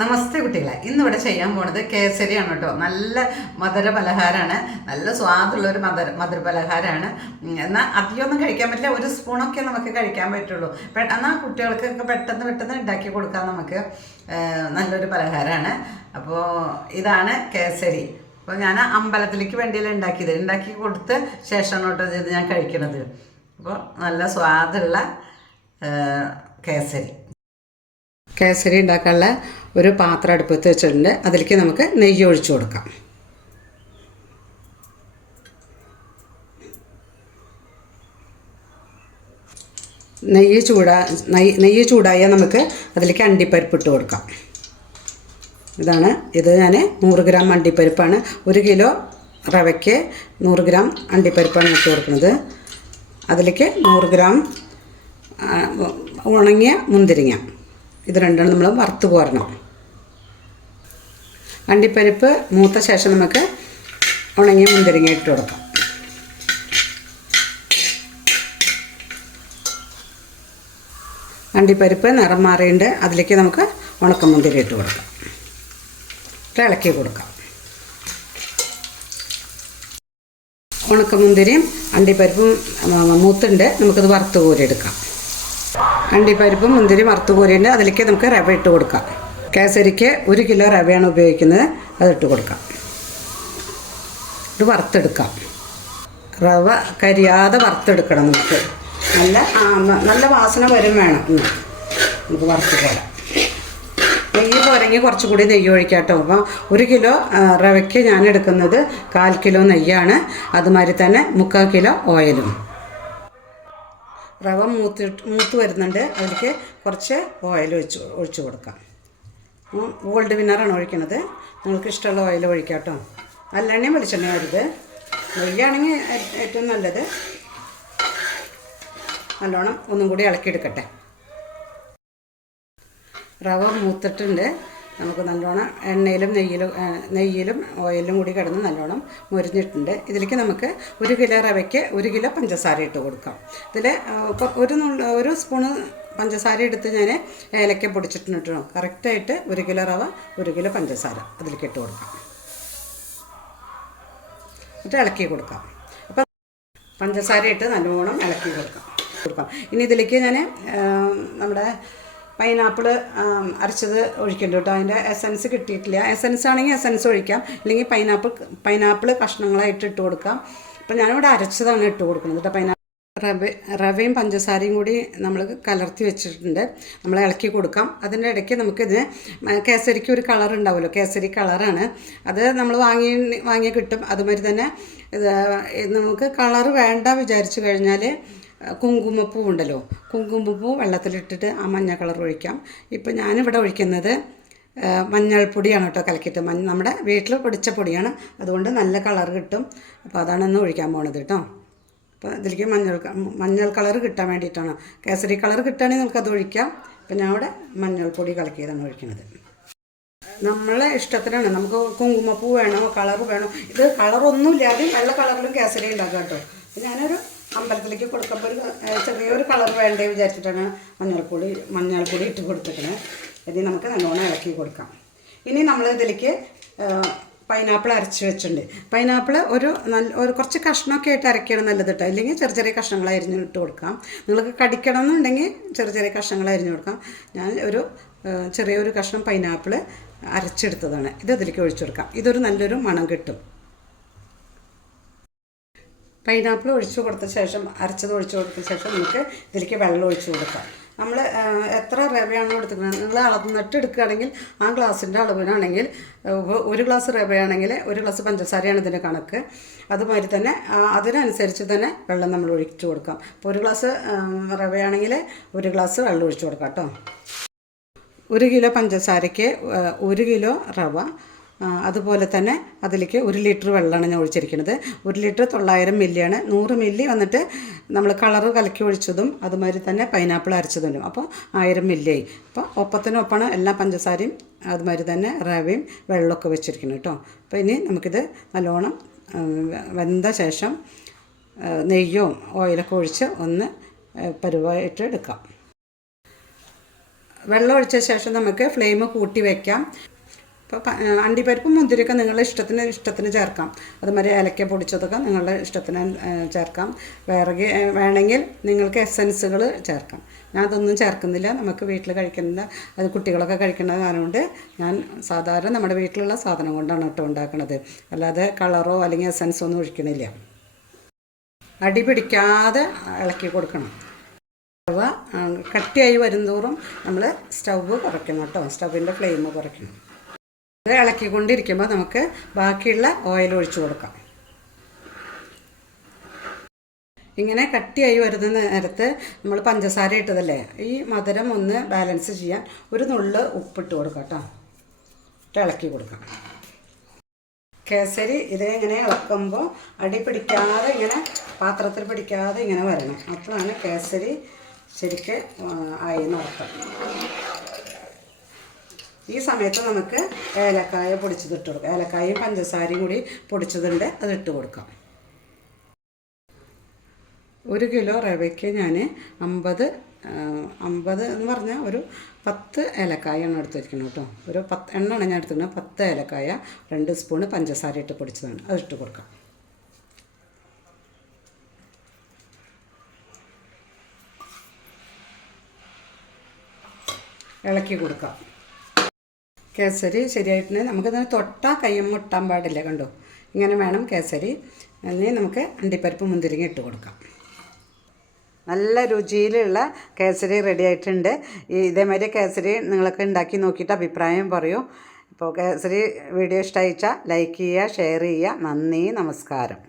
നമസ്തേ കുട്ടികളെ, ഇന്നിവിടെ ചെയ്യാൻ പോണത് കേസരിയാണ് കേട്ടോ. നല്ല മധുര പലഹാരമാണ്, നല്ല സ്വാദുള്ളൊരു മധുര പലഹാരമാണ്. എന്നാൽ അധികമൊന്നും കഴിക്കാൻ പറ്റില്ല, ഒരു സ്പൂണൊക്കെ നമുക്ക് കഴിക്കാൻ പറ്റുള്ളൂ. എന്നാൽ കുട്ടികൾക്കൊക്കെ പെട്ടെന്ന് ഉണ്ടാക്കി കൊടുക്കാൻ നമുക്ക് നല്ലൊരു പലഹാരമാണ്. അപ്പോൾ ഇതാണ് കേസരി. അപ്പോൾ ഞാൻ അമ്പലത്തിലേക്ക് വേണ്ടിയല്ല ഉണ്ടാക്കി കൊടുത്ത് ശേഷമാണ് കേട്ടോ ഇത് ഞാൻ കഴിക്കണത്. അപ്പോൾ നല്ല സ്വാദുള്ള കേസരി ഉണ്ടാക്കാനുള്ള ഒരു പാത്രം അടുപ്പത്ത് വെച്ചിട്ടുണ്ട്. അതിലേക്ക് നമുക്ക് നെയ്യ് ഒഴിച്ചു കൊടുക്കാം. നെയ്യ് ചൂടായാൽ നമുക്ക് അതിലേക്ക് അണ്ടിപ്പരിപ്പ് ഇട്ട് കൊടുക്കാം. ഇത് ഞാൻ 100 ഗ്രാം അണ്ടിപ്പരിപ്പാണ്. 1 കിലോ റവയ്ക്ക് 100 ഗ്രാം അണ്ടിപ്പരിപ്പാണ് ഇട്ട് കൊടുക്കുന്നത്. അതിലേക്ക് 100 ഗ്രാം ഉണങ്ങിയ മുന്തിരിങ്ങ, ഇത് രണ്ടും നമ്മൾ വറുത്ത് കോരണം. അണ്ടിപ്പരിപ്പ് മൂത്ത ശേഷം നമുക്ക് ഉണങ്ങിയ മുന്തിരിങ്ങ ഇട്ട് കൊടുക്കാം. അണ്ടിപ്പരിപ്പ് നിറം മാറിയിട്ട് അതിലേക്ക് നമുക്ക് ഉണക്കമുന്തിരി ഇട്ട് കൊടുക്കാം. ഇളക്കി കൊടുക്കാം. ഉണക്കമുന്തിരിയും അണ്ടിപ്പരിപ്പും മൂത്തുണ്ട്, നമുക്കത് വറുത്ത് കോരിയെടുക്കാം. അണ്ടിപ്പരിപ്പും മുന്തിരി വറുത്ത് കോരിയുണ്ട്, അതിലേക്ക് നമുക്ക് റവ ഇട്ട് കൊടുക്കാം. കേസരിക്ക് 1 കിലോ റവയാണ് ഉപയോഗിക്കുന്നത്, അതിട്ട് കൊടുക്കാം. ഇത് വറുത്തെടുക്കാം. റവ കരിയാതെ വറുത്തെടുക്കണം. നമുക്ക് നല്ല വാസന വേണം. നമുക്ക് വറുത്ത് പോരാം. നെയ്യ് പോരെങ്കിൽ കുറച്ചുകൂടി നെയ്യ് ഒഴിക്കാം കേട്ടോ. അപ്പോൾ 1 കിലോ റവയ്ക്ക് ഞാൻ എടുക്കുന്നത് 1/4 കിലോ നെയ്യാണ്, അതുമാതിരി തന്നെ 3/4 കിലോ ഓയിലും. റവ മൂത്ത് വരുന്നുണ്ട്, അതിലേക്ക് കുറച്ച് ഓയിൽ ഒഴിച്ച് കൊടുക്കാം. ഗോൾഡ് വിന്നറാണ് ഒഴിക്കുന്നത്. നിങ്ങൾക്ക് ഇഷ്ടമുള്ള ഓയിൽ ഒഴിക്കാം കേട്ടോ. നല്ലെണ്ണയും വെളിച്ചെണ്ണയും വരുത്. നെയ്യാണെങ്കിൽ ഏറ്റവും നല്ലത്. നല്ലോണം ഒന്നും കൂടി ഇളക്കിയെടുക്കട്ടെ. റവ മൂത്തിട്ടുണ്ട്. നമുക്ക് നല്ലോണം എണ്ണയിലും നെയ്യിലും ഓയിലും കൂടി കിടന്ന് നല്ലോണം മുരിഞ്ഞിട്ടുണ്ട്. ഇതിലേക്ക് നമുക്ക് 1 കിലോ റവയ്ക്ക് 1 കിലോ പഞ്ചസാര ഇട്ട് കൊടുക്കാം. ഇതിൽ ഒരു സ്പൂണ് പഞ്ചസാര എടുത്ത് ഞാൻ ഏലക്ക പൊടിച്ചിട്ടുണ്ട് കേട്ടോ. കറക്റ്റായിട്ട് 1 കിലോ റവ 1 കിലോ പഞ്ചസാര അതിലേക്ക് ഇട്ട് കൊടുക്കാം. എന്നിട്ട് ഇളക്കി കൊടുക്കാം. അപ്പം പഞ്ചസാര ഇട്ട് നല്ലോണം ഇളക്കി കൊടുക്കാം. ഇനി ഇതിലേക്ക് ഞാൻ നമ്മുടെ പൈനാപ്പിൾ അരച്ചത് ഒഴിക്കുന്നുണ്ട് കേട്ടോ. അതിൻ്റെ എസൻസ് കിട്ടിയിട്ടില്ല. എസൻസ് ആണെങ്കിൽ എസൻസ് ഒഴിക്കാം, അല്ലെങ്കിൽ പൈനാപ്പിൾ കഷ്ണങ്ങളായിട്ട് ഇട്ട് കൊടുക്കാം. അപ്പം ഞാനിവിടെ അരച്ചതാണ് ഇട്ട് കൊടുക്കുന്നത് കേട്ടോ. റവയും പഞ്ചസാരയും കൂടി നമ്മൾ കലർത്തി വെച്ചിട്ടുണ്ട്. നമ്മൾ ഇളക്കി കൊടുക്കാം. അതിൻ്റെ ഇടയ്ക്ക് നമുക്കിതിന് കേസരിക്ക് ഒരു കളർ ഉണ്ടാവുമല്ലോ, കേസരി കളറാണ് അത്. നമ്മൾ വാങ്ങിയ കിട്ടും. അതുമാതിരി തന്നെ നമുക്ക് കളർ വേണ്ട വിചാരിച്ചു കഴിഞ്ഞാൽ കുങ്കുമപ്പൂ ഉണ്ടല്ലോ, കുങ്കുമപ്പൂ വെള്ളത്തിലിട്ടിട്ട് ആ മഞ്ഞ കളർ ഒഴിക്കാം. ഇപ്പം ഞാനിവിടെ ഒഴിക്കുന്നത് മഞ്ഞൾപ്പൊടിയാണ് കേട്ടോ, കലക്കിയിട്ട്. നമ്മുടെ വീട്ടിൽ പൊടിച്ച പൊടിയാണ്, അതുകൊണ്ട് നല്ല കളർ കിട്ടും. അപ്പോൾ അതാണ് ഇന്ന് ഒഴിക്കാൻ പോണത് കേട്ടോ. അപ്പോൾ ഇതിലേക്ക് മഞ്ഞൾ കളർ കിട്ടാൻ വേണ്ടിയിട്ടാണ്. കേസരി കളർ കിട്ടുകയാണെങ്കിൽ നമുക്കത് ഒഴിക്കാം. ഇപ്പം ഞാൻ ഇവിടെ മഞ്ഞൾപ്പൊടി കലക്കിയതാണ് ഒഴിക്കുന്നത്. നമ്മളെ ഇഷ്ടത്തിനാണ്. നമുക്ക് കുങ്കുമപ്പൂ വേണോ കളർ വേണോ, ഇത് കളറൊന്നുമില്ലാതെ വെള്ള കളറിലും കേസരി ഉണ്ടാക്കാം കേട്ടോ. അപ്പോൾ ഞാനൊരു അമ്പലത്തിലേക്ക് കൊടുക്കുമ്പോൾ ഒരു ചെറിയൊരു കളർ വേണ്ടേ വിചാരിച്ചിട്ടാണ് മഞ്ഞൾപ്പൊടി ഇട്ട് കൊടുത്തിട്ടുള്ളത്. ഇത് നമുക്ക് നല്ലോണം ഇളക്കി കൊടുക്കാം. ഇനി നമ്മൾ ഇതിലേക്ക് പൈനാപ്പിൾ അരച്ച് വെച്ചിട്ടുണ്ട്. പൈനാപ്പിൾ ഒരു കുറച്ച് കഷ്ണമൊക്കെ ആയിട്ട് അരയ്ക്കണം നല്ലത് കേട്ടോ. അല്ലെങ്കിൽ ചെറിയ കഷ്ണങ്ങൾ അരിഞ്ഞ് ഇട്ട് കൊടുക്കാം. നിങ്ങൾക്ക് കടിക്കണം എന്നുണ്ടെങ്കിൽ ചെറിയ കഷ്ണങ്ങൾ അരിഞ്ഞ് കൊടുക്കാം. ഞാൻ ചെറിയൊരു കഷ്ണം പൈനാപ്പിൾ അരച്ചെടുത്തതാണ്. ഇത് ഇതിലേക്ക് ഒഴിച്ചു കൊടുക്കാം. ഇതൊരു നല്ലൊരു മണം കിട്ടും. പൈനാപ്പിൾ ഒഴിച്ചു കൊടുത്ത ശേഷം അരച്ചത് ഒഴിച്ചു കൊടുത്ത ശേഷം നമുക്ക് ഇതിലേക്ക് വെള്ളം ഒഴിച്ചു കൊടുക്കാം. നമ്മൾ എത്ര റവയാണോ എടുക്കുന്നത്, നിങ്ങൾ അളന്നിട്ട് എടുക്കുകയാണെങ്കിൽ ആ ഗ്ലാസിൻ്റെ അളവിനാണെങ്കിൽ 1 ഗ്ലാസ് റവയാണെങ്കിൽ 1 ഗ്ലാസ് പഞ്ചസാരയാണ് ഇതിൻ്റെ കണക്ക്. അതുമാതിരി തന്നെ അതിനനുസരിച്ച് തന്നെ വെള്ളം നമ്മൾ ഒഴിച്ചു കൊടുക്കാം. അപ്പോൾ 1 ഗ്ലാസ് റവയാണെങ്കിൽ 1 ഗ്ലാസ് വെള്ളം ഒഴിച്ചു കൊടുക്കാം കേട്ടോ. 1 കിലോ പഞ്ചസാരയ്ക്ക് 1 കിലോ റവ, അതുപോലെ തന്നെ അതിലേക്ക് 1 ലിറ്റർ വെള്ളമാണ് ഞാൻ ഒഴിച്ചിരിക്കുന്നത്. 1 ലിറ്റർ 900 മില്ലിയാണ്. 100 മില്ലി വന്നിട്ട് നമ്മൾ കളറ് കലക്കി ഒഴിച്ചതും അതുമാതിരി തന്നെ പൈനാപ്പിൾ അരച്ചതും, അപ്പോൾ 1000 മില്ലിയായി. അപ്പോൾ ഒപ്പത്തിനൊപ്പമാണ് എല്ലാ പഞ്ചസാരയും അതുമാതിരി തന്നെ റവയും വെള്ളമൊക്കെ വെച്ചിരിക്കുന്നത് കേട്ടോ. അപ്പോൾ ഇനി നമുക്കിത് നല്ലോണം വെന്ത ശേഷം നെയ്യോ ഓയിലൊക്കെ ഒഴിച്ച് ഒന്ന് പരുവായിട്ട് എടുക്കാം. വെള്ളം ഒഴിച്ച ശേഷം നമുക്ക് ഫ്ലെയിം കൂട്ടി വയ്ക്കാം. ഇപ്പോൾ അണ്ടിപ്പരിപ്പും മുന്തിരിയൊക്കെ നിങ്ങളുടെ ഇഷ്ടത്തിന് ചേർക്കാം. അതുമാതിരി ഏലക്ക പൊടിച്ചതൊക്കെ നിങ്ങളുടെ ഇഷ്ടത്തിന് ചേർക്കാം. വേണമെങ്കിൽ നിങ്ങൾക്ക് എസൻസുകൾ ചേർക്കാം. ഞാൻ അതൊന്നും ചേർക്കുന്നില്ല. നമുക്ക് വീട്ടിൽ കഴിക്കുന്ന അത് കുട്ടികളൊക്കെ കഴിക്കുന്ന കാരണം ഞാൻ സാധാരണ നമ്മുടെ വീട്ടിലുള്ള സാധനം കൊണ്ടാണ് കേട്ടോ ഉണ്ടാക്കുന്നത്. അല്ലാതെ കളറോ അല്ലെങ്കിൽ എസൻസോ ഒന്നും ഒഴിക്കണില്ല. അടി പിടിക്കാതെ ഇളക്കി കൊടുക്കണം. സ്റ്റവ് കട്ടിയായി വരുന്തോറും നമ്മൾ സ്റ്റവ് കുറയ്ക്കണം കേട്ടോ. സ്റ്റവിൻ്റെ ഫ്ലെയിം കുറയ്ക്കണം. ഇത് ഇളക്കിക്കൊണ്ടിരിക്കുമ്പോൾ നമുക്ക് ബാക്കിയുള്ള ഓയിൽ ഒഴിച്ചു കൊടുക്കാം. ഇങ്ങനെ കട്ടിയായി വരുന്ന നേരത്ത് നമ്മൾ പഞ്ചസാര ഇട്ടതല്ലേ, ഈ മധുരം ഒന്ന് ബാലൻസ് ചെയ്യാൻ ഒരു നുള്ള് ഉപ്പിട്ട് കൊടുക്കാം കേട്ടോ. ഇളക്കി കൊടുക്കാം. കേസരി ഇങ്ങനെ ഇളക്കുമ്പോൾ അടി പിടിക്കാതെ ഇങ്ങനെ പാത്രത്തിൽ പിടിക്കാതെ ഇങ്ങനെ വരണം. അപ്പോഴാണ് കേസരി ശരിക്ക് ആയി നോക്കാം. ഈ സമയത്ത് നമുക്ക് ഏലക്കായ പൊടിച്ചത് ഇട്ട് കൊടുക്കാം. ഏലക്കായും പഞ്ചസാരയും കൂടി പൊടിച്ചതുണ്ട്, അത് ഇട്ട് കൊടുക്കാം. 1 കിലോ റവയ്ക്ക് ഞാൻ 50 എന്ന് പറഞ്ഞാൽ ഒരു 10 ഏലക്കായാണ് എടുത്തിരിക്കുന്നത് കേട്ടോ. ഒരു 10 എണ്ണമാണ് ഞാൻ എടുത്തിരിക്കുന്നത്. 10 ഏലക്കായ 2 സ്പൂണ് പഞ്ചസാര ഇട്ട് പൊടിച്ചതാണ്, അതിട്ട് കൊടുക്കാം. ഇളക്കി കൊടുക്കാം. കേസരി ശരിയായിട്ടുണ്ടെങ്കിൽ നമുക്കിതിന് തൊട്ടാൽ കയ്യും മുട്ടാൻ പാടില്ല. കണ്ടോ, ഇങ്ങനെ വേണം കേസരി. അതിന് നമുക്ക് അണ്ടിപ്പരിപ്പ് മുന്തിരിങ്ങ ഇട്ട് കൊടുക്കാം. നല്ല രുചിയിലുള്ള കേസരി റെഡി ആയിട്ടുണ്ട്. ഇതേമാതിരി കേസരി നിങ്ങളൊക്കെ ഉണ്ടാക്കി നോക്കിയിട്ട് അഭിപ്രായം പറയൂ. ഇപ്പോൾ കേസരി വീഡിയോ ഇഷ്ടമായിച്ചാൽ ലൈക്ക് ചെയ്യുക, ഷെയർ ചെയ്യുക. നന്ദി, നമസ്കാരം.